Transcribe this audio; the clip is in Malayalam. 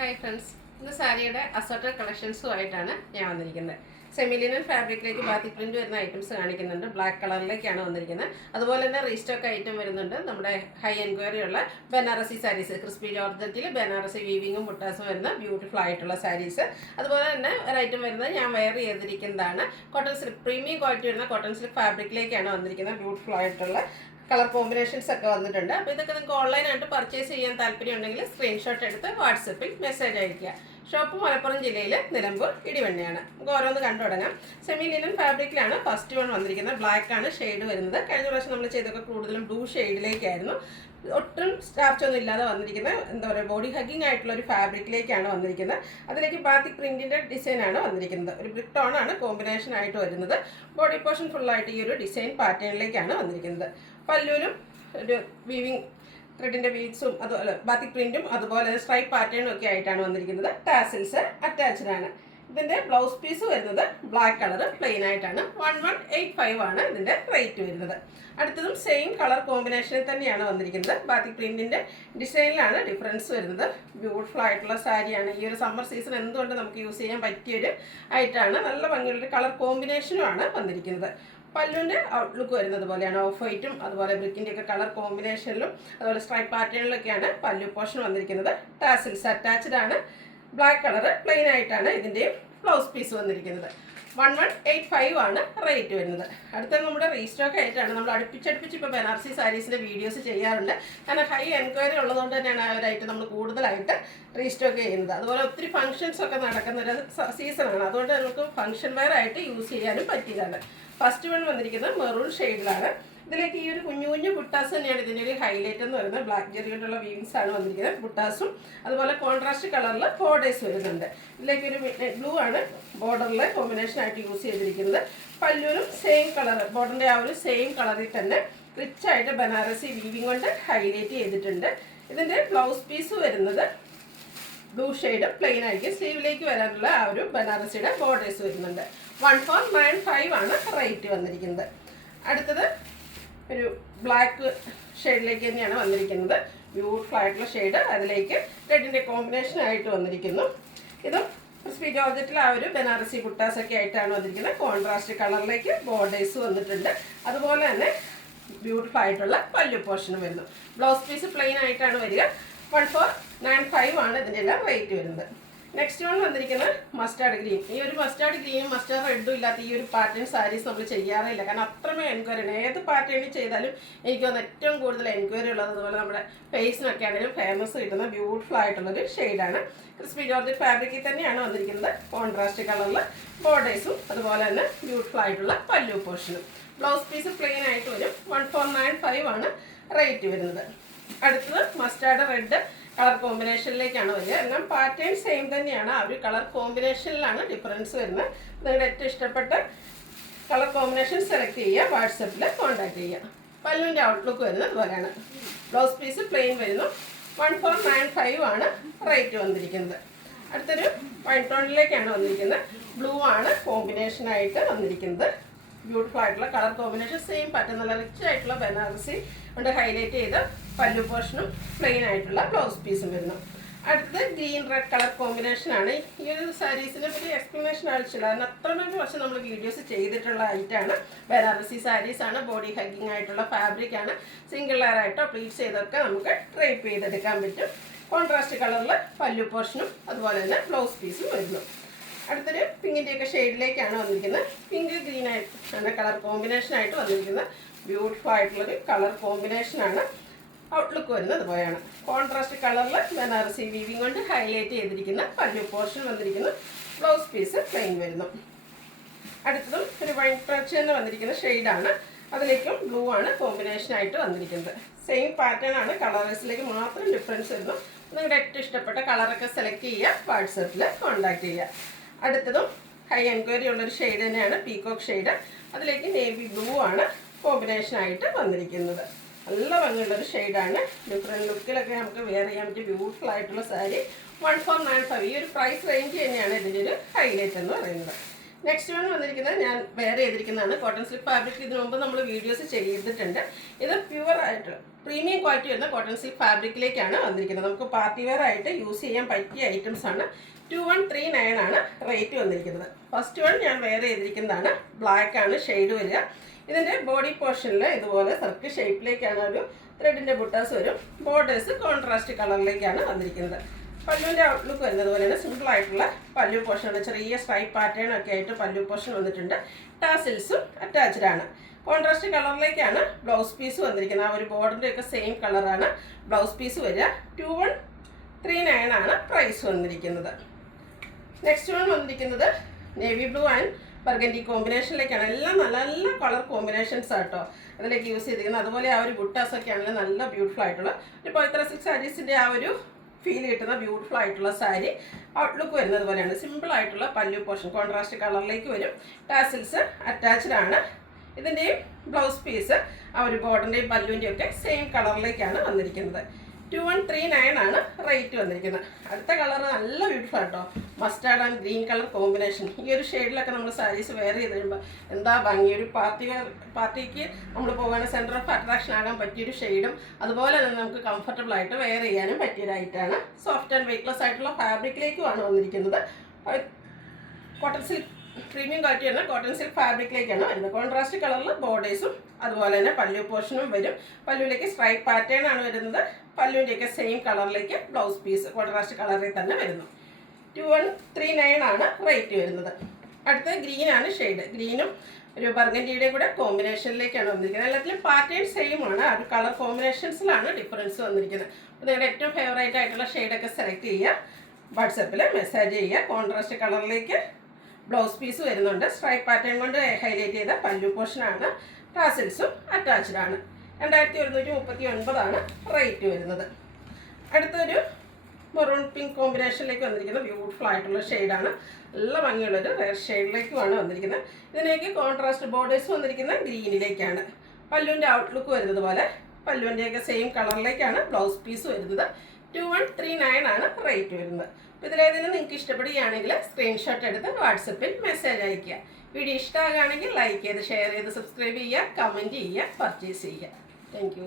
ഹായ് ഫ്രണ്ട്സ്, ഇന്ന് സാരിയുടെ അസോർട്ടഡ് കളക്ഷൻസുമായിട്ടാണ് ഞാൻ വന്നിരിക്കുന്നത്. സെമി ലിനൻ ഫാബ്രിക്കിലേക്ക് ബാത്തിക് പ്രിന്റ് വരുന്ന ഐറ്റംസ് കാണിക്കുന്നുണ്ട്. ബ്ലാക്ക് കളറിലേക്കാണ് വന്നിരിക്കുന്നത്. അതുപോലെ തന്നെ റീസ്റ്റോക്ക് ഐറ്റം വരുന്നുണ്ട്. നമ്മുടെ ഹൈ എൻക്വയറി ഉള്ള ബനാറസി സാരീസ്, ക്രിസ്പി ജോർജറ്റിൽ ബനാറസി വീവിങ്ങും ബുട്ടാസും വരുന്ന ബ്യൂട്ടിഫുൾ ആയിട്ടുള്ള സാരീസ്. അതുപോലെ തന്നെ ഒരു ഐറ്റം വരുന്നത് ഞാൻ വെയർ ചെയ്തിരിക്കുന്നതാണ്. കോട്ടൺ സിൽക്ക്, പ്രീമിയം ക്വാളിറ്റി വരുന്ന കോട്ടൺ സിൽക്ക് ഫാബ്രിക്കിലേക്കാണ് വന്നിരിക്കുന്നത്. ബ്യൂട്ടിഫുൾ ആയിട്ടുള്ള കളർ കോമ്പിനേഷൻസ് ഒക്കെ വന്നിട്ടുണ്ട്. അപ്പോൾ ഇതൊക്കെ നിങ്ങൾക്ക് ഓൺലൈനായിട്ട് പർച്ചേസ് ചെയ്യാൻ താല്പര്യം ഉണ്ടെങ്കിൽ സ്ക്രീൻഷോട്ട് എടുത്ത് വാട്സപ്പിൽ മെസ്സേജ് അയയ്ക്കുക. ഷോപ്പ് മലപ്പുറം ജില്ലയിൽ നിലമ്പൂർ ഇടിവണ്ണയാണ്. നമുക്ക് ഓരോന്ന് കണ്ടു തുടങ്ങാം. സെമി ലിനൻ ഫാബ്രിക്കിലാണ് ഫസ്റ്റ് വൺ വന്നിരിക്കുന്നത്. ബ്ലാക്ക് ആണ് ഷെയ്ഡ് വരുന്നത്. കഴിഞ്ഞ പ്രാവശ്യം നമ്മൾ ചെയ്തൊക്കെ കൂടുതലും ബ്ലൂ ഷെയ്ഡിലേക്കായിരുന്നു. ഒട്ടും സ്റ്റാർച്ച് ഒന്നും ഇല്ലാതെ വന്നിരിക്കുന്നത് എന്താ പറയുക, ബോഡി ഹഗ്ഗിങ് ആയിട്ടുള്ള ഒരു ഫാബ്രിക്കിലേക്കാണ് വന്നിരിക്കുന്നത്. അതിലേക്ക് ബാത്തിക് പ്രിന്റിൻ്റെ ഡിസൈനാണ് വന്നിരിക്കുന്നത്. ഒരു ബ്രിക്ക് ടോണാണ് കോമ്പിനേഷൻ ആയിട്ട് വരുന്നത്. ബോഡി പോർഷൻ ഫുള്ളായിട്ട് ഈ ഒരു ഡിസൈൻ പാറ്റേണിലേക്കാണ് വന്നിരിക്കുന്നത്. പല്ലുവിലും ഒരു വീവിങ് ത്രെഡിൻ്റെ ബീഡ്സും അതുപോലെ ബാത്തിക് പ്രിന്റും അതുപോലെ സ്ട്രൈപ്പ് പാറ്റേണും ഒക്കെ ആയിട്ടാണ് വന്നിരിക്കുന്നത്. ടാസിൽസ് അറ്റാച്ച്ഡ് ആണ്. ഇതിൻ്റെ ബ്ലൗസ് പീസ് വരുന്നത് ബ്ലാക്ക് കളർ പ്ലെയിൻ ആയിട്ടാണ്. 1185 ആണ് ഇതിൻ്റെ റേറ്റ് വരുന്നത്. അടുത്തതും സെയിം കളർ കോമ്പിനേഷനിൽ തന്നെയാണ് വന്നിരിക്കുന്നത്. ബാത്തിക് പ്രിന്റിൻ്റെ ഡിസൈനിലാണ് ഡിഫറൻസ് വരുന്നത്. ബ്യൂട്ടിഫുൾ ആയിട്ടുള്ള സാരിയാണ്. ഈ ഒരു സമ്മർ സീസൺ എന്തുകൊണ്ട് നമുക്ക് യൂസ് ചെയ്യാൻ പറ്റിയൊരു ആയിട്ടാണ്. നല്ല ഭംഗിയുള്ളൊരു കളർ കോമ്പിനേഷനുമാണ് വന്നിരിക്കുന്നത്. പല്ലുവിൻ്റെ ഔട്ട്ലുക്ക് വരുന്നത് പോലെയാണ്. ഓഫ് വൈറ്റും അതുപോലെ ബ്രിക്കിൻ്റെ ഒക്കെ കളർ കോമ്പിനേഷനിലും അതുപോലെ സ്ട്രൈപ്പ് പാറ്റേണിലൊക്കെയാണ് പല്ലു പോർഷൻ വന്നിരിക്കുന്നത്. ടാസിൽസ് അറ്റാച്ച്ഡ് ആണ്. ബ്ലാക്ക് കളർ പ്ലെയിൻ ആയിട്ടാണ് ഇതിൻ്റെയും ബ്ലൗസ് പീസ് വന്നിരിക്കുന്നത്. 1185 ആണ് റേറ്റ് വരുന്നത്. അടുത്ത നമ്മുടെ റീസ്റ്റോക്ക് ആയിട്ടാണ്. നമ്മൾ അടുപ്പിച്ചടുപ്പിച്ച് ഇപ്പോൾ ബനാറസി സാരീസിൻ്റെ വീഡിയോസ് ചെയ്യാറുണ്ട്. കാരണം ഹൈ എൻക്വയറി ഉള്ളതുകൊണ്ട് തന്നെയാണ് ആ ഒരു ഐറ്റം നമ്മൾ കൂടുതലായിട്ട് റീസ്റ്റോക്ക് ചെയ്യുന്നത്. അതുപോലെ ഒത്തിരി ഫംഗ്ഷൻസ് ഒക്കെ നടക്കുന്ന ഒരു സീസണാണ്. അതുകൊണ്ട് നമുക്ക് ഫംഗ്ഷൻ വെയർ ആയിട്ട് യൂസ് ചെയ്യാനും പറ്റിയതാണ്. ഫസ്റ്റ് വൺ വന്നിരിക്കുന്നത് മെറൂൺ ഷെയ്ഡിലാണ്. ഇതിലേക്ക് ഈ ഒരു കുഞ്ഞു കുഞ്ഞു ബുട്ടാസ് തന്നെയാണ് ഇതിൻ്റെ ഒരു ഹൈലൈറ്റ് എന്ന് പറയുന്നത്. ബ്ലാക്ക് ജെറി കൊണ്ടുള്ള വീവിങ്സ് ആണ് വന്നിരിക്കുന്നത്. ബുട്ടാസും അതുപോലെ കോൺട്രാസ്റ്റ് കളറിൽ ബോർഡേഴ്സ് വരുന്നുണ്ട്. ഇതിലേക്ക് ഒരു ബ്ലൂ ആണ് ബോർഡറിൽ കോമ്പിനേഷൻ ആയിട്ട് യൂസ് ചെയ്തിരിക്കുന്നത്. പല്ലുവിനും സെയിം കളർ, ബോർഡറിൻ്റെ ആ ഒരു സെയിം കളറിൽ തന്നെ റിച്ച് ആയിട്ട് ബനാറസി വീവിങ് കൊണ്ട് ഹൈലൈറ്റ് ചെയ്തിട്ടുണ്ട്. ഇതിൻ്റെ ബ്ലൗസ് പീസ് വരുന്നത് ബ്ലൂ ഷെയ്ഡ് പ്ലെയിൻ ആയിരിക്കും. സ്ലീവിലേക്ക് വരാനുള്ള ആ ഒരു ബനാറസിയുടെ ബോർഡേഴ്സ് വരുന്നുണ്ട്. 1495 ആണ് റേറ്റ് വന്നിരിക്കുന്നത്. അടുത്തത് ഒരു ബ്ലാക്ക് ഷെയ്ഡിലേക്ക് തന്നെയാണ് വന്നിരിക്കുന്നത്. ബ്യൂട്ടിഫുൾ ആയിട്ടുള്ള ഷെയ്ഡ്, അതിലേക്ക് റെഡിൻ്റെ കോമ്പിനേഷൻ ആയിട്ട് വന്നിരിക്കുന്നു. ഇതും ക്രിസ്പി ജോർജറ്റിൽ ആ ഒരു ബനാറസി ബുട്ടാസൊക്കെ ആയിട്ടാണ് വന്നിരിക്കുന്നത്. കോൺട്രാസ്റ്റ് കളറിലേക്ക് ബോർഡേഴ്സ് വന്നിട്ടുണ്ട്. അതുപോലെ തന്നെ ബ്യൂട്ടിഫുൾ ആയിട്ടുള്ള പല്ലു പോർഷനും വരുന്നു. ബ്ലൗസ് പീസ് പ്ലെയിൻ ആയിട്ടാണ് വരിക. 1495 ആണ് ഇതിൻ്റെ എല്ലാം റേറ്റ് വരുന്നത്. നെക്സ്റ്റ് വൺ വന്നിരിക്കുന്നത് മസ്റ്റാർഡ് ഗ്രീൻ. ഈ ഒരു മസ്റ്റാർഡ് ഗ്രീനും മസ്റ്റാർഡ് റെഡും ഇല്ലാത്ത ഈ ഒരു പാറ്റേൺ സാരീസ് നമ്മൾ ചെയ്യാറില്ല. കാരണം അത്രമേ എൻക്വയറി ആണ്. ഏത് പാറ്റേണിൽ ചെയ്താലും എനിക്ക് തോന്നുന്നു ഏറ്റവും കൂടുതൽ എൻക്വയറി ഉള്ളത്. അതുപോലെ നമ്മുടെ ഫേസിനൊക്കെ ആണെങ്കിലും ഫേമസ് കിട്ടുന്ന ബ്യൂട്ടിഫുൾ ആയിട്ടുള്ളൊരു ഷെയ്ഡാണ്. ക്രിസ്പി ജോർജറ്റ് ഫാബ്രിക്കിൽ തന്നെയാണ് വന്നിരിക്കുന്നത്. കോൺട്രാസ്റ്റ് കളറിൽ ബോർഡേഴ്സും അതുപോലെ തന്നെ ബ്യൂട്ടിഫുൾ ആയിട്ടുള്ള പല്ലു പോർഷനും. ബ്ലൗസ് പീസ് പ്ലെയിൻ ആയിട്ട് വരും. 1495 ആണ് റേറ്റ് വരുന്നത്. അടുത്തത് മസ്റ്റാർഡ് റെഡ് കളർ കോമ്പിനേഷനിലേക്കാണ് വരിക. എല്ലാം പാറ്റേൺ സെയിം തന്നെയാണ്. ആ ഒരു കളർ കോമ്പിനേഷനിലാണ് ഡിഫറൻസ് വരുന്നത്. നിങ്ങളുടെ ഏറ്റവും ഇഷ്ടപ്പെട്ട കളർ കോമ്പിനേഷൻ സെലക്ട് ചെയ്യുക, വാട്സപ്പിൽ കോൺടാക്ട് ചെയ്യുക. പല്ലുവിൻ്റെ ഔട്ട്ലുക്ക് വരുന്നത് അതുപോലെയാണ്. ബ്ലൗസ് പീസ് പ്ലെയിൻ വരുന്നു. 1495 ആണ് റേറ്റ് വന്നിരിക്കുന്നത്. അടുത്തൊരു വൈറ്റ് ടോണിലേക്കാണ് വന്നിരിക്കുന്നത്. ബ്ലൂ ആണ് കോമ്പിനേഷനായിട്ട് വന്നിരിക്കുന്നത്. ബ്യൂട്ടിഫുൾ ആയിട്ടുള്ള കളർ കോമ്പിനേഷൻ, സെയിം പാറ്റേൺ, നല്ല റിച്ച് ആയിട്ടുള്ള ബനാറസി കൊണ്ട് ഹൈലൈറ്റ് ചെയ്ത് പല്ലു പോർഷനും പ്ലെയിൻ ആയിട്ടുള്ള ബ്ലൗസ് പീസും വരുന്നു. അടുത്തത് ഗ്രീൻ റെഡ് കളർ കോമ്പിനേഷനാണ്. ഈ ഒരു സാരീസിനെ പറ്റി എക്സ്പ്ലനേഷൻ ആവശ്യമില്ല. കാരണം അത്രമേൽ വർഷം നമ്മൾ വീഡിയോസ് ചെയ്തിട്ടുള്ള ഐറ്റാണ്. ബനാറസി സാരീസാണ്. ബോഡി ഹഗ്ഗിങ് ആയിട്ടുള്ള ഫാബ്രിക്കാണ്. സിംഗിൾ ലെയർ ആയിട്ടോ പ്ലീറ്റ്സ് ചെയ്തൊക്കെ നമുക്ക് ഡ്രൈപ്പ് ചെയ്തെടുക്കാൻ പറ്റും. കോൺട്രാസ്റ്റ് കളറിൽ പല്ലു പോർഷനും അതുപോലെ തന്നെ ബ്ലൗസ് പീസും വരുന്നു. അടുത്തൊരു പിങ്കിൻ്റെയൊക്കെ ഷെയ്ഡിലേക്കാണ് വന്നിരിക്കുന്നത്. പിങ്ക് ഗ്രീൻ ആയിട്ടാണ് കളർ കോമ്പിനേഷനായിട്ട് വന്നിരിക്കുന്നത്. ബ്യൂട്ടിഫുൾ ആയിട്ടുള്ളൊരു കളർ കോമ്പിനേഷനാണ്. ഔട്ട്ലുക്ക് വരുന്നത് അതുപോലെയാണ്. കോൺട്രാസ്റ്റ് കളറിൽ ബനാറസി വീവിങ് കൊണ്ട് ഹൈലൈറ്റ് ചെയ്തിരിക്കുന്ന പല്ലു പോർഷൻ വന്നിരിക്കുന്നു. ബ്ലൗസ് പീസ് പ്ലെയിൻ വരുന്നു. അടുത്തതും ഒരു വൈറ്റ് ടച്ച് തന്നെ വന്നിരിക്കുന്ന ഷെയ്ഡാണ്. അതിലേക്കും ബ്ലൂ ആണ് കോമ്പിനേഷനായിട്ട് വന്നിരിക്കുന്നത്. സെയിം പാറ്റേൺ ആണ്. കളേഴ്സിലേക്ക് മാത്രം ഡിഫറൻസ് വരുന്നു. നിങ്ങളുടെ ഏറ്റവും ഇഷ്ടപ്പെട്ട കളറൊക്കെ സെലക്ട് ചെയ്യുക, വാട്സപ്പിൽ കോൺടാക്ട് ചെയ്യുക. അടുത്തതും ഹൈ എൻക്വയറി ഉള്ളൊരു ഷെയ്ഡ് തന്നെയാണ്, പീകോക്ക് ഷെയ്ഡ്. അതിലേക്ക് നേവി ബ്ലൂ ആണ് കോമ്പിനേഷനായിട്ട് വന്നിരിക്കുന്നത്. നല്ല ഭംഗിയുള്ളൊരു ഷെയ്ഡാണ്. ഡിഫറെൻറ്റ് ലുക്കിലൊക്കെ നമുക്ക് വെയർ ചെയ്യാൻ പറ്റിയ ബ്യൂട്ടിഫുൾ ആയിട്ടുള്ള സാരി. 1495 ഈ ഒരു പ്രൈസ് റേഞ്ച് തന്നെയാണ് ഇതിൻ്റെ ഒരു ഹൈലൈറ്റ് എന്ന് പറയുന്നത്. നെക്സ്റ്റ് വൺ വന്നിരിക്കുന്നത് ഞാൻ വെയർ ചെയ്തിരിക്കുന്നതാണ്. കോട്ടൺ സിൽക്ക് ഫാബ്രിക് ഇതിനു മുമ്പ് നമ്മൾ വീഡിയോസ് ചെയ്തിട്ടുണ്ട്. ഇത് പ്യുവർ ആയിട്ട് പ്രീമിയം ക്വാളിറ്റി വരുന്ന കോട്ടൺ സിൽക്ക് ഫാബ്രിക്കിലേക്കാണ് വന്നിരിക്കുന്നത്. നമുക്ക് പാർട്ടി വെയർ ആയിട്ട് യൂസ് ചെയ്യാൻ പറ്റിയ ഐറ്റംസ് ആണ്. 2139 ആണ് റേറ്റ് വന്നിരിക്കുന്നത്. ഫസ്റ്റ് വൺ ഞാൻ വെയർ ചെയ്തിരിക്കുന്നതാണ്. ബ്ലാക്ക് ആണ് ഷെയ്ഡ് വരിക. ഇതിൻ്റെ ബോഡി പോർഷനിൽ ഇതുപോലെ സർക്കിൾ ഷേപ്പിലേക്കാണ് ഒരു ത്രെഡിൻ്റെ ബുട്ടാസ് വരും. ബോർഡേഴ്സ് കോൺട്രാസ്റ്റ് കളറിലേക്കാണ് വന്നിരിക്കുന്നത്. പല്ലുവിൻ്റെ ഔട്ട്ലുക്ക് വരുന്നത് പോലെയാണ്. സിമ്പിൾ ആയിട്ടുള്ള പല്ലു പോർഷനാണ്. ചെറിയ സ്ട്രൈപ്പ് പാറ്റേൺ ഒക്കെ ആയിട്ട് പല്ലു പോർഷൻ വന്നിട്ടുണ്ട്. ടാസിൽസും അറ്റാച്ച്ഡ് ആണ്. കോൺട്രാസ്റ്റ് കളറിലേക്കാണ് ബ്ലൗസ് പീസ് വന്നിരിക്കുന്നത്. ആ ഒരു ബോർഡറിൻ്റെ ഒക്കെ സെയിം കളറാണ് ബ്ലൗസ് പീസ് വരിക. 2139 ആണ് പ്രൈസ് വന്നിരിക്കുന്നത്. നെക്സ്റ്റ് വൺ വന്നിരിക്കുന്നത് നേവി ബ്ലൂ ആൻഡ് ബർഗൻഡി കോമ്പിനേഷനിലേക്കാണ്. എല്ലാം നല്ല നല്ല കളർ കോമ്പിനേഷൻസ് ആട്ടോ അതിലേക്ക് യൂസ് ചെയ്തിരിക്കുന്നത്. അതുപോലെ ആ ഒരു ബുട്ടാസൊക്കെ ആണെങ്കിൽ നല്ല ബ്യൂട്ടിഫുൾ ആയിട്ടുള്ള ഒരു പവിത്ര സിൽക്ക് സാരീസിൻ്റെ ആ ഒരു ഫീൽ കിട്ടുന്ന ബ്യൂട്ടിഫുൾ ആയിട്ടുള്ള സാരി. ഔട്ട്ലുക്ക് വരുന്നത് പോലെയാണ്. സിമ്പിൾ ആയിട്ടുള്ള പല്ലു പോർഷൻ കോൺട്രാസ്റ്റ് കളറിലേക്ക് വരും. ടാസിൽസ് അറ്റാച്ച്ഡ് ആണ്. ഇതിൻ്റെയും ബ്ലൗസ് പീസ് ആ ഒരു ബോർഡറിൻ്റെയും പല്ലുവിൻ്റെയും ഒക്കെ സെയിം കളറിലേക്കാണ് വന്നിരിക്കുന്നത്. 2139 ആണ് റേറ്റ് വന്നിരിക്കുന്നത്. അടുത്ത കളർ നല്ല ബ്യൂട്ടിഫുൾ ആട്ടോ. Mustard and green colour combination. ഈ ഒരു ഷെയ്ഡിലൊക്കെ നമ്മൾ സാരീസ് വെയർ ചെയ്ത് കഴിയുമ്പോൾ എന്താ ഭംഗി. ഒരു പാർട്ടിക്ക് നമ്മൾ പോകാൻ സെൻറ്റർ ഓഫ് അട്രാക്ഷൻ ആകാൻ പറ്റിയൊരു ഷെയ്ഡും അതുപോലെ തന്നെ നമുക്ക് കംഫർട്ടബിൾ ആയിട്ട് വെയർ ചെയ്യാനും പറ്റിയൊരായിട്ടാണ്. സോഫ്റ്റ് ആൻഡ് വെയ്റ്റ്ലെസ് ആയിട്ടുള്ള ഫാബ്രിക്കിലേക്കുമാണ് വന്നിരിക്കുന്നത്. കോട്ടൺ സിൽക്ക് പ്രീമിയം ക്വാളിറ്റി വരുന്ന കോട്ടൺ സിൽക്ക് ഫാബ്രിക്കിലേക്കാണ് വരുന്നത്. കോൺട്രാസ്റ്റ് കളറിൽ ബോർഡേഴ്സും അതുപോലെ തന്നെ പല്ലു പോർഷനും വരും. പല്ലുവിലേക്ക് സ്ട്രൈപ്പ് പാറ്റേൺ ആണ് വരുന്നത്. പല്ലുവിൻ്റെയൊക്കെ സെയിം കളറിലേക്ക് ബ്ലൗസ് പീസ് കോൺട്രാസ്റ്റ് കളറിൽ തന്നെ വരുന്നു. 2139 ആണ് റേറ്റ് വരുന്നത്. അടുത്ത ഗ്രീനാണ് ഷെയ്ഡ്. ഗ്രീനും ഒരു ബർഗൻഡിയുടെയും കൂടെ കോമ്പിനേഷനിലേക്കാണ് വന്നിരിക്കുന്നത്. എല്ലാത്തിലും പാറ്റേൺ സെയിം ആണ്. ആ ഒരു കളർ കോമ്പിനേഷൻസിലാണ് ഡിഫറൻസ് വന്നിരിക്കുന്നത്. അപ്പോൾ നിങ്ങളുടെ ഏറ്റവും ഫേവറേറ്റ് ആയിട്ടുള്ള ഷെയ്ഡൊക്കെ സെലക്ട് ചെയ്യുക. വാട്സപ്പിൽ മെസ്സേജ് ചെയ്യുക. കോൺട്രാസ്റ്റ് കളറിലേക്ക് ബ്ലൗസ് പീസ് വരുന്നുണ്ട്. സ്ട്രൈപ്പ് പാറ്റേൺ കൊണ്ട് ഹൈലൈറ്റ് ചെയ്ത പല്ലു പോർഷനാണ്. ടാസിൽസും അറ്റാച്ച്ഡ് ആണ്. 2139 ആണ് റേറ്റ് വരുന്നത്. അടുത്തൊരു മെറൂൺ പിങ്ക് കോമ്പിനേഷനിലേക്ക് വന്നിരിക്കുന്ന ബ്യൂട്ടിഫുൾ ആയിട്ടുള്ള ഷെയ്ഡാണ്. നല്ല ഭംഗിയുള്ളൊരു റെയർ ഷെയ്ഡിലേക്കുമാണ് വന്നിരിക്കുന്നത്. ഇതിലേക്ക് കോൺട്രാസ്റ്റ് ബോർഡേഴ്സ് വന്നിരിക്കുന്ന ഗ്രീനിലേക്കാണ്. പല്ലുവിൻ്റെ ഔട്ട്ലുക്ക് വരുന്നത് പോലെ പല്ലുവിൻ്റെയൊക്കെ സെയിം കളറിലേക്കാണ് ബ്ലൗസ് പീസ് വരുന്നത്. 2139 ആണ് റേറ്റ് വരുന്നത്. അപ്പോൾ ഇതിലേതെങ്കിലും നിങ്ങൾക്ക് ഇഷ്ടപ്പെടുകയാണെങ്കിൽ സ്ക്രീൻഷോട്ട് എടുത്ത് വാട്സപ്പിൽ മെസ്സേജ് അയയ്ക്കുക. വീഡിയോ ഇഷ്ടമാകുകയാണെങ്കിൽ ലൈക്ക് ചെയ്ത് ഷെയർ ചെയ്ത് സബ്സ്ക്രൈബ് ചെയ്യുക, കമൻറ്റ് ചെയ്യുക, പർച്ചേസ് ചെയ്യുക. Thank you.